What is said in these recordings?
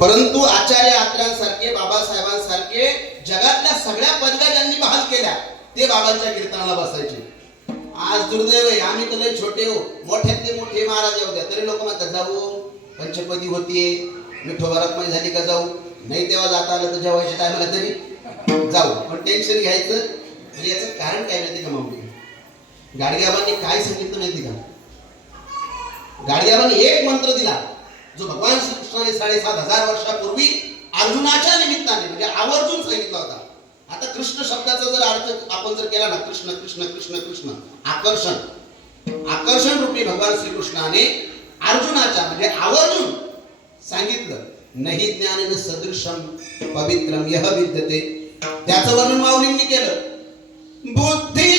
परंतु आचार्य आत्र्यांसारखे बाबासाहेबांसारखे जगातल्या सगळ्या पदव्या ज्यांनी बहाल केल्या. ते बाबांच्या कीर्तनाला बसायचे. आज दुर्दैव आहे आम्ही तर लय छोटे हो. मोठ्यातले मोठे महाराज होत्या तरी लोक म्हणतात जाऊ हो, पंचपदी होतीये. मिठोभरात मध्ये झाली का जाऊ? नाही तेव्हा जाता आलं तर जेवायच्या टायमाला तरी. जाऊ. पण टेन्शन घ्यायचं. म्हणजे याचं कारण काय माहिती का माऊली? गाडग्याबांनी काय सांगितलं माहिती का? गाडग्याबांनी एक मंत्र दिला. जो भगवान श्रीकृष्णाने साडेसात हजार वर्षापूर्वी अर्जुनाच्या निमित्ताने म्हणजे आवर्जून सांगितला होता. आता कृष्ण शब्दाचा जर अर्थ आपण जर केला ना कृष्ण कृष्ण कृष्ण कृष्ण आकर्षण. आकर्षण रूपी भगवान श्रीकृष्णाने अर्जुनाच्या म्हणजे आवर्जून सांगितलं नाही ज्ञान सदृशम पवित्रम यह विद्यते. त्याचं वर्णन माऊलींनी केलं. बुद्धी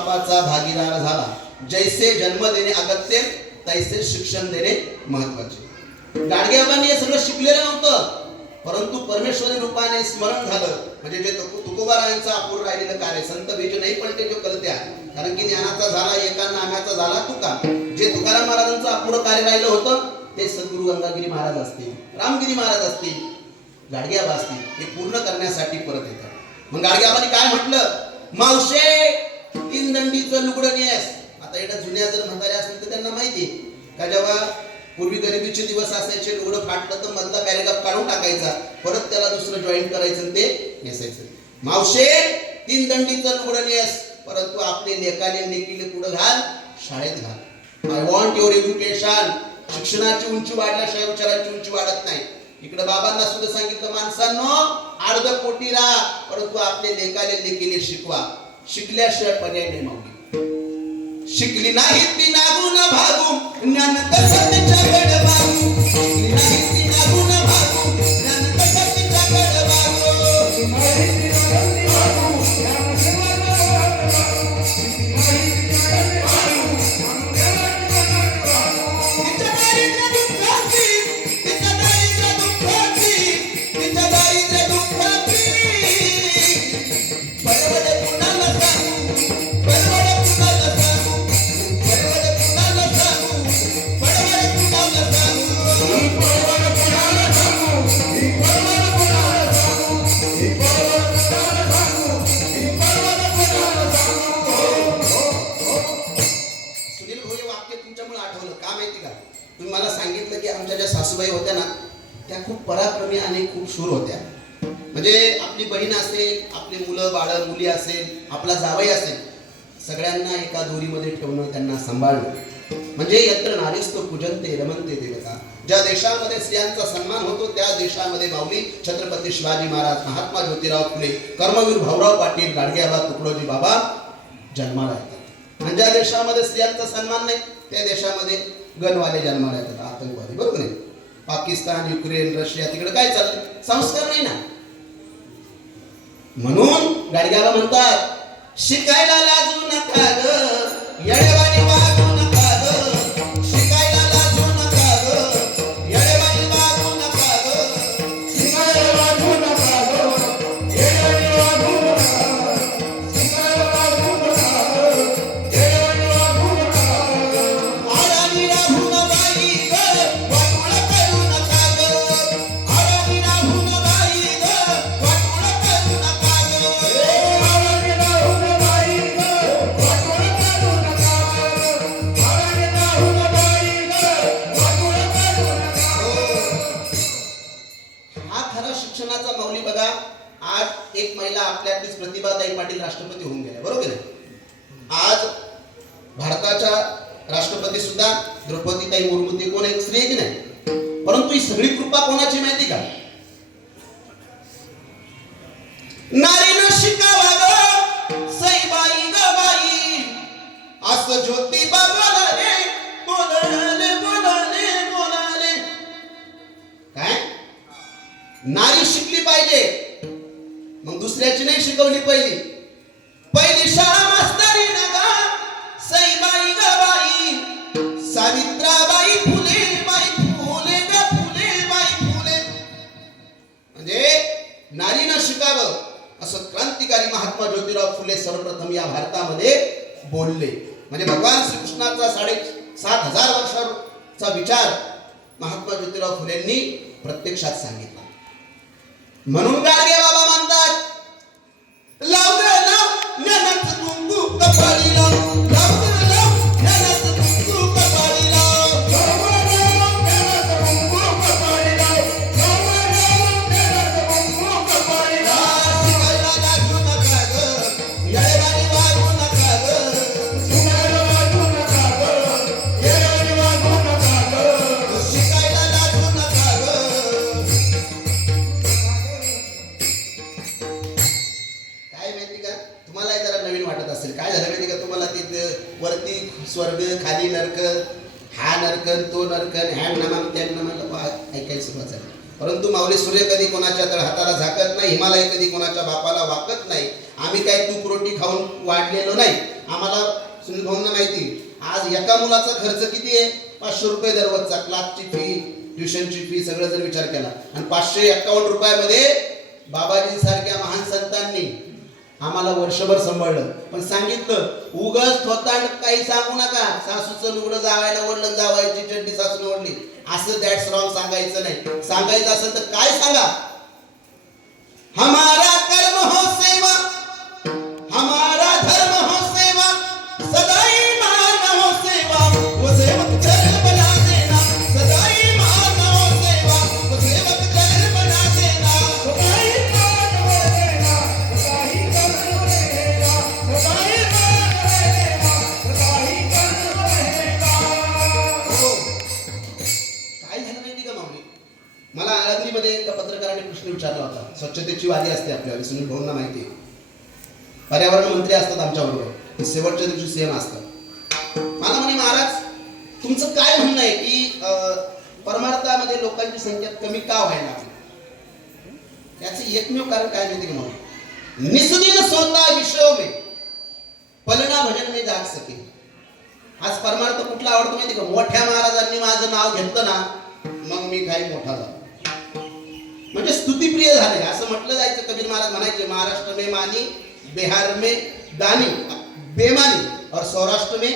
पापाचा भागीदार झाला. जैसे जन्म देणे अगत्य तैसे शिक्षण देणे महत्त्वाचे. गाडगेबाबांनी हे सगळं शिकलेलं नव्हतं. परंतु परमेश्वरी रूपाने स्मरण झालं. म्हणजे जे तुको- तुकोबारायांचं अपूर्ण राहिलेलं कार्य संत बीज नाही पलटे जो कलत्या. कारण की ज्ञानाचा झाला एका नाम्याचा झाला तुका. जे तुकाराम महाराजांचं अपूर्ण कार्य राहिलं होतं ते सद्गुरु गंगागिरी महाराज असतील रामगिरी महाराज असतील गाडग्याबा असतील हे पूर्ण करण्यासाठी परत येतात. मग गाडग्याबाने काय म्हटलं? मावशे तीन दंडीचं लुगडं नेस आता एवढ्या जुन्या जर म्हाताऱ्या असतील तर त्यांना माहिती का जेव्हा पूर्वी गरिबीचे दिवस असायचे लुगडं फाटलं तर मधला पॅरेग्राफ काढून टाकायचा. परत त्याला दुसरं जॉईन करायचं ते नेसायचं. मावशे तीन दंडीचं लुगडं नेस परंतु आपले लेखाने लेकीले पुढं घाल शाळेत घाल. आय वॉन्ट युअर एज्युकेशन शिक्षणाची उंची वाढल्याशिवाय विचारांची उंची वाढत नाही. इकडे बाबांना सुद्धा सांगितलं माणसांनो अर्ध कोटी राहा परंतु आपले लेखाले लेकीले शिकवा. शिकल्याशिवाय पर्याय नाही मागणी शिकली नाही ती नागून भागू ज्ञान कसं तिच्याकडे शिकली नाही खूप आणि खूप शूर होत्या. म्हणजे आपली बहीण असेल आपली मुलं बाळ मुली असेल आपला जावई असेल सगळ्यांना एका दोरीमध्ये ठेवणं त्यांना सांभाळणं. म्हणजे यत्र नारीस्तो पूजनते रमनते देवता. ज्या देशामध्ये स्त्रियांचा सन्मान होतो त्या देशामध्ये माऊली छत्रपती शिवाजी महाराज महात्मा ज्योतिराव फुले कर्मवीर भाऊराव पाटील गाडगेबा तुकडोजी बाबा जन्माला येतात. आणि ज्या देशामध्ये स्त्रियांचा सन्मान नाही त्या देशामध्ये गनवाले जन्माला येतात आतंकवादी. बरोबर नाही पाकिस्तान युक्रेन रशिया तिकडे काय चाललंय? संस्कार नाही ना. म्हणून गाडग्याला म्हणतात शिकायला एक महिला आपल्यातलीच प्रतिभाताई पाटील राष्ट्रपती होऊन गेल्या. बरोबर आहे आज भारताच्या राष्ट्रपती सुद्धा द्रौपदीताई मुर्मू ती कोण एक स्त्री की नाही? परंतु ही सगळी कृपा कोणाची माहिती का? नारीनं शिकावा ग सईबाई ग बाई. असं ज्योतिबा बोलाले बोलाले बोलाले बोलाले काय? नारी शिकली पाहिजे. मग दुसऱ्याची नाही शिकवली पहिली. पहिली शाळा मास्तरी ना सईबाई ग बाई. सावित्राबाई फुले बाई फुले ग फुले बाई फुले. म्हणजे नारीनं शिकावं असं क्रांतिकारी महात्मा ज्योतिराव फुले सर्वप्रथम या भारतामध्ये बोलले. म्हणजे भगवान श्रीकृष्णाचा साडे सात हजार वर्षाचा विचार महात्मा ज्योतिराव फुलेंनी प्रत्यक्षात सांगितला. म्हणून गाडगे बाबा हाताला झाकत नाही हिमालय कधी कोणाच्या बापाला वाकत नाही. आम्ही काय तूप रोटी खाऊन वाढलेलो नाही. आम्हाला सुनील भाऊंना माहिती आज एका मुलाचा खर्च किती आहे? पाचशे रुपये दररोजचा क्लासची फी ट्युशनची फी सगळं जर विचार केला. आणि पाचशे एक्कावन्न रुपयामध्ये बाबाजींसारख्या महान संतांनी आम्हाला वर्षभर सांभाळलं. पण सांगितलं उगच थोतांड काही सांगू नका. सासूचं लुगडं जावायला वडलं जावायची चड्डी सासून ओढली. असं दॅट्स रॉंग सांगायचं नाही. सांगायचं असेल तर काय सांगा? हमारा कर्म हो सेवा। त्याची वारी असते आपल्याला सुनील भाऊंना माहिती आहे. पर्यावरण मंत्री असतात आमच्याबरोबर. शेवटच्या दिवशी सीएम असतात. मला म्हणे महाराज तुमचं काय म्हणणं आहे की परमार्थामध्ये लोकांची संख्या कमी का व्हायला लागली? याचं एकमेव कारण काय माहिती म्हणून मला? निसदिन सोता विश्व में पलना भजन मी जाग सके. आज परमार्थ कुठला आवडतो माहिती का? मोठ्या महाराजांनी माझं नाव घेतलं ना मग मी काही मोठा झालो. म्हणजे स्तुतीप्रिय झाले. असं म्हटलं जायचं कबीर महाराज म्हणायचे महाराष्ट्र मे मानी बिहार मे दानी. बेमानी और सौराष्ट्र मे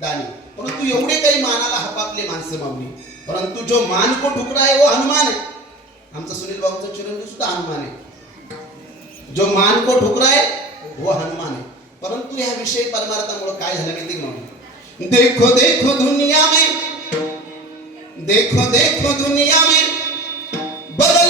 दानी. परंतु एवढे काही मानाला हपापले माणसं मावली परंतु जो मान को ठुकरा आहे वो हनुमान आहे. आमचा सुनील भाऊचा चिरंजीव सुद्धा हनुमान आहे. जो मान को ठुकरा आहे वो हनुमान आहे. परंतु या विषय परमार्थामुळे काय झालं माहिती का देखो देखो दुनिया में देखो देखो दुनिया में बदल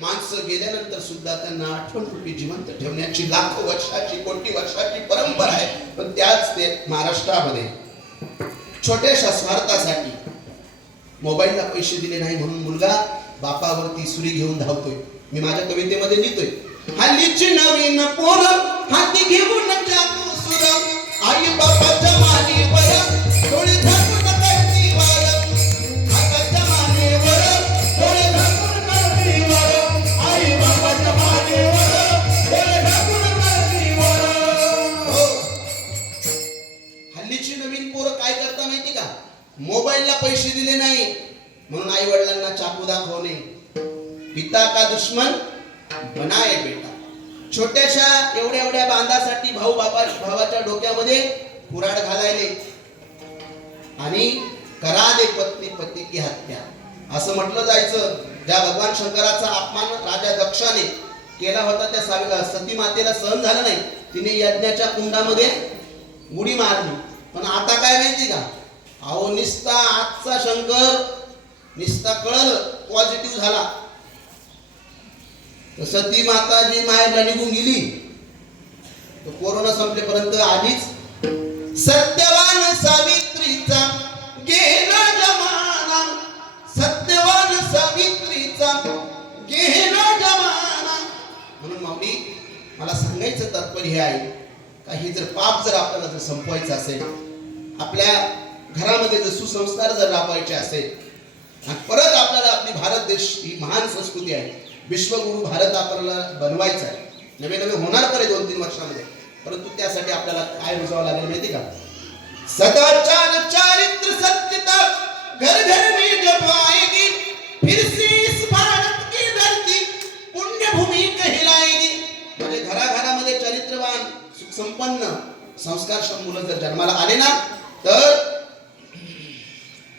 माणसं गेल्यानंतर सुद्धा त्यांना आठवण रूपी जिवंत ठेवण्याची लाखो वर्षाची कोटी वर्षाची परंपरा आहे. पण त्याच ते महाराष्ट्रामध्ये छोट्याशा स्वार्थासाठी मोबाईलला पैसे दिले नाही म्हणून मुलगा बापावरती सुरी घेऊन धावतोय. मी माझ्या कवितेमध्ये लिहितोय. हल्लीच नवीन पोर हाती घेऊन आई बापाच्या दुश्मन बनाय बेटा. छोट्याशा एवढ्या एवढ्या बांधासाठी भाऊ बापा भावाच्या डोक्यामध्ये कुराड घालायले. आणि करा दे पत्नी पती की हत्या. असं म्हटलं जायचं. ज्या भगवान शंकराचा अपमान राजा दक्षाने केला होता त्या सती मातेला सहन झालं नाही. तिने यज्ञाच्या कुंडामध्ये उडी मारली. पण आता काय माहिती का? अहो निस्ता आजचा शंकर निस्ता कळल पॉझिटिव्ह झाला. तर सती माता जी माहेरला निघून गेली तर कोरोना संपलेपर्यंत आधीच सत्यवान सावित्रीचा गेला जमाना. सत्यवान सावित्रीचा गेला जमाना. म्हणून माऊली मला सांगायचं तात्पर्य हे आहे का हे जर पाप जर आपल्याला जर संपवायचं असेल आपल्या घरामध्ये जर सुसंस्कार जर राबवायचे असेल आणि परत आपल्याला आपली भारत देश ही महान संस्कृती आहे विश्वगुरु भारत आपल्याला बनवायचा आहे. नवे नवे होणार खरे दोन तीन वर्षामध्ये. परंतु त्यासाठी आपल्याला काय रुजावं लागेल माहिती का? सदाचार चारित्र सत्यता घर घर में जब आएगी फिर से इस भारत की धरती पुण्यभूमी कहलाएगी म्हणजे घराघरामध्ये चरित्रवान सुखसंपन्न संस्कारक्षम मुलं जर जन्माला आले ना तर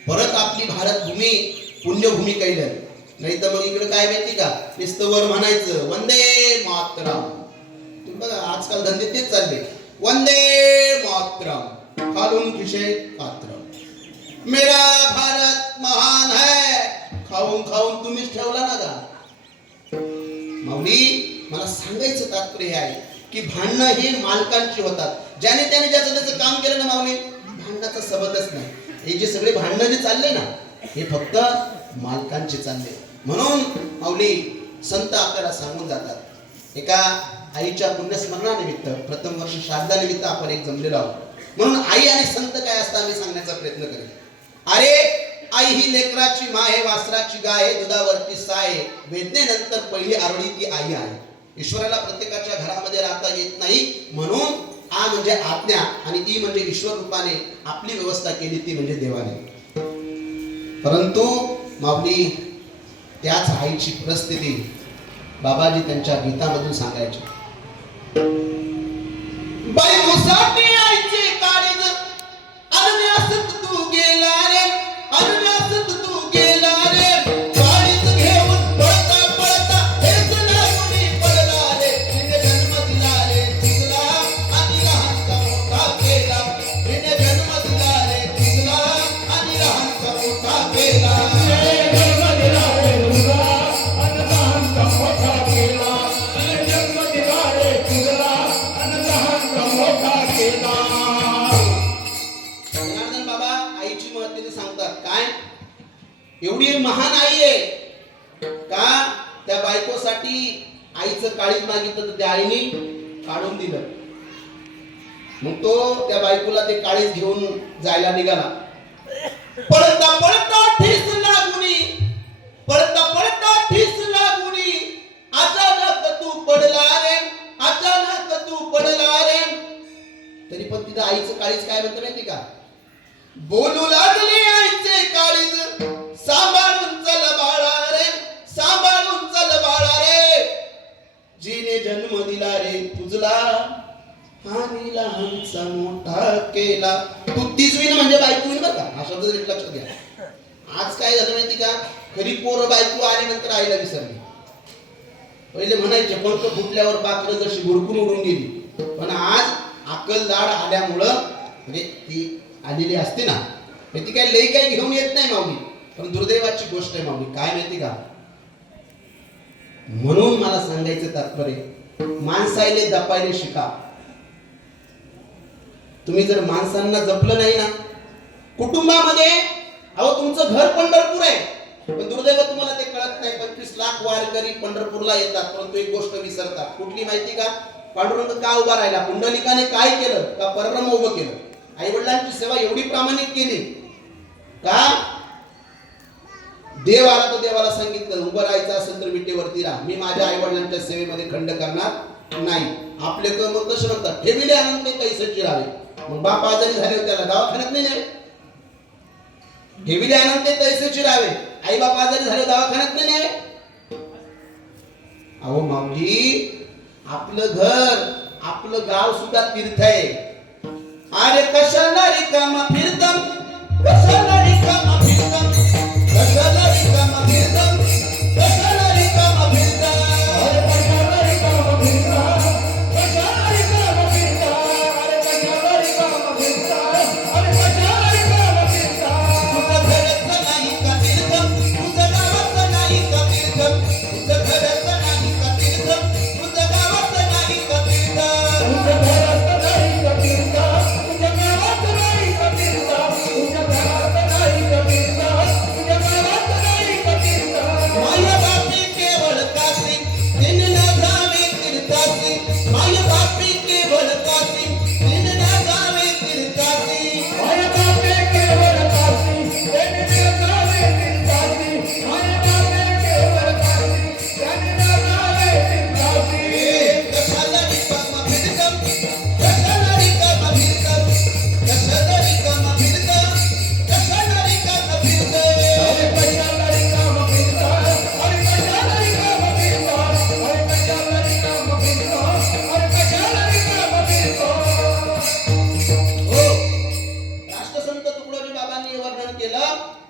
परत आपली भारत भूमी पुण्यभूमी कैल नाही तर मग इकडे काय माहिती का? नुसतं वर म्हणायचं वंदे मातरम. तुम्ही बघा आजकाल धंदे तेच चालले. वंदे मातरम. खालून खिशे पात्र मेरा भारत महान है. खाऊन खाऊन तुम्हीच ठेवला ना का माऊली मला सांगायचं तात्पर्य आहे की भांडणं हे मालकांची होतात. ज्याने त्याने ज्याचं त्याचं काम केलं ना माऊली भांडणाचा सबंधच नाही. हे जे सगळे भांडणं जे चालले ना हे फक्त मालकांचे चालले. म्हणून माऊली संत आपल्याला सांगून जातात. एका आईच्या पुण्यस्मरणानिमित्त प्रथम वर्ष श्राद्धानिमित्त आपण एक जमलेलो आहोत. म्हणून आई आणि संत काय असतात मी सांगण्याचा प्रयत्न करेन. अरे आई ही लेकराची माहे वासराची गाय दुधावरती साय आहे. वेदनेनंतर पहिली आरोळी ती आई आहे. ईश्वराला प्रत्येकाच्या घरामध्ये राहता येत नाही. म्हणून आ म्हणजे आज्ञा आणि ती म्हणजे ईश्वर रूपाने आपली व्यवस्था केली ती म्हणजे देवाने. परंतु माऊली त्याच आईची परिस्थिती बाबाजी त्यांच्या गीतामधून सांगायचे. बायकोसाठी आईचे काळीज तू गेला रे पळता पळता ठीस लागुनी पळता पळता ठीस लागुनी अचानक तू पडला रे अचानक तू पडला रे. तरी पण तिथं आईचं काळीच काय म्हणत माहिती का? बोलू लागले आईचे काळीज सांभाळून चल बाळा रे सांभाळून चल बाळा रे. जिने जन्म दिला रे तुझला आणि लहानचा मोठा केला. बुद्धीच होईन म्हणजे बायको विन बरं का? हा शब्द नीट लक्षात घ्या. आज काय झालं माहिती का? खरी पोरं बायको आल्यानंतर आईला विसरली. पहिले म्हणायचे पंख फुटल्यावर पात्र जशी भुरकून उडून गेली. पण आज अक्कल दाड आल्यामुळं म्हणजे ती आलेली असते ना म्हणजे ती काय लई काही घेऊन येत नाही माऊली. पण दुर्दैवाची गोष्ट आहे माऊली. काय माहिती का? म्हणून मला सांगायचं तात्पर्य माणसायले जपायले शिका. तुम्ही जर माणसांना जपलं नाही ना कुटुंबामध्ये अहो तुमचं घर पंढरपूर आहे. पण दुर्दैव तुम्हाला ते कळत नाही. पंचवीस लाख वारकरी पंढरपूरला येतात परंतु एक गोष्ट विसरतात. कुठली माहिती का? पांडुरंग का उभा राहिला? पुंडलिकाने काय केलं? का परब्रह्म उभं केलं? आई वडिलांची सेवा एवढी प्रामाणिक केली. का? देव आला तर देवाला सांगितलं उभं राहायचं असेल तर विटेवरती राहा. मी माझ्या आई वडिलांच्या सेवेमध्ये खंड करणार नाही. आपले कर्म तसे म्हणतात ठेविले आनंद कैसे राहावे मग बाप आजारी झाले त्याला. दवाखान्यात नाही नेले. ठेविले आनंद तैसे चिरावे आई बाप आजारी झाले दवाखान्यात नाही न्यावे अहो माऊली आपलं घर आपलं गाव सुद्धा तीर्थ आहे. अरे कशाला रिकामा फिरतम कशाला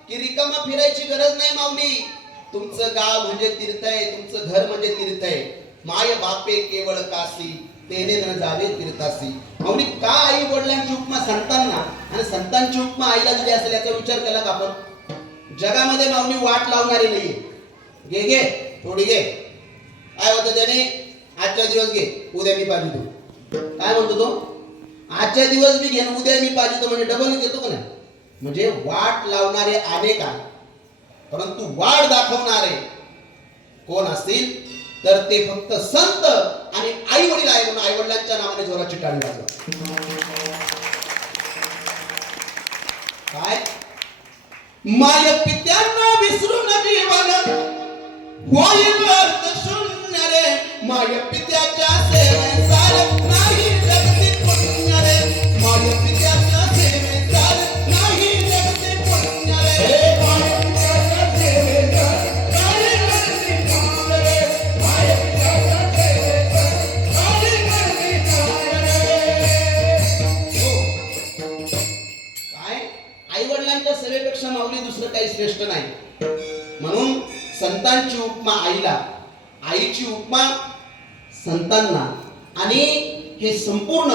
की रिकामा फिरायची गरज नाही माऊली. तुमचं गाव म्हणजे तीर्थ आहे तुमचं घर म्हणजे तीर्थ आहे. माय बापे केवळ काशी तेने न जावे तीर्थासी माऊली का आई वडिलांची उपमा संतांना? आणि संतांची उपमा आईला दिली असेल याचा विचार केला का आपण? जगामध्ये माऊली वाट लावणारी नाही घे घे थोडी घे. काय होतं त्याने? आजचा दिवस घे उद्या मी पाहिजे तू. काय म्हणतो तो? आजच्या दिवस मी घेणं उद्या मी पाहिजे तो म्हणजे डबल घेतो का नाही? म्हणजे वाट लावणारे अनेक आहेत. परंतु वाट दाखवणारे कोण असतील? तर ते फक्त संत आणि आई वडील आहे म्हणून आई वडिलांच्या नावाने जोराची टाळी वाजवा. काय? माय पित्यांना विसरून जीवन होईल अर्थ शून्य रे. माय पित्याच्या सेवेसार आई वडिलांच्या सेवेपेक्षा माऊली दुसरं काही श्रेष्ठ नाही. म्हणून संतांची उपमा आईला आईची उपमा संतांना आणि हे संपूर्ण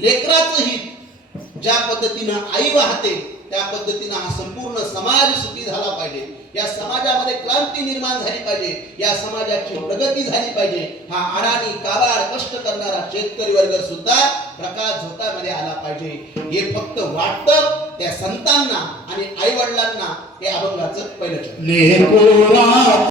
लेकराचं हित ज्या पद्धतीनं आई वाहते त्या पद्धतीनं हा संपूर्ण समाज सुखी झाला पाहिजे. या समाजामध्ये क्रांती निर्माण झाली पाहिजे. या समाजाची प्रगती झाली पाहिजे. हा अडाणी काबाड कष्ट करणारा शेतकरी वर्ग सुद्धा प्रकाश झोतामध्ये आला पाहिजे. हे फक्त वाटतं त्या संतांना आणि आई वडिलांना हे अभंगाचं पहिलं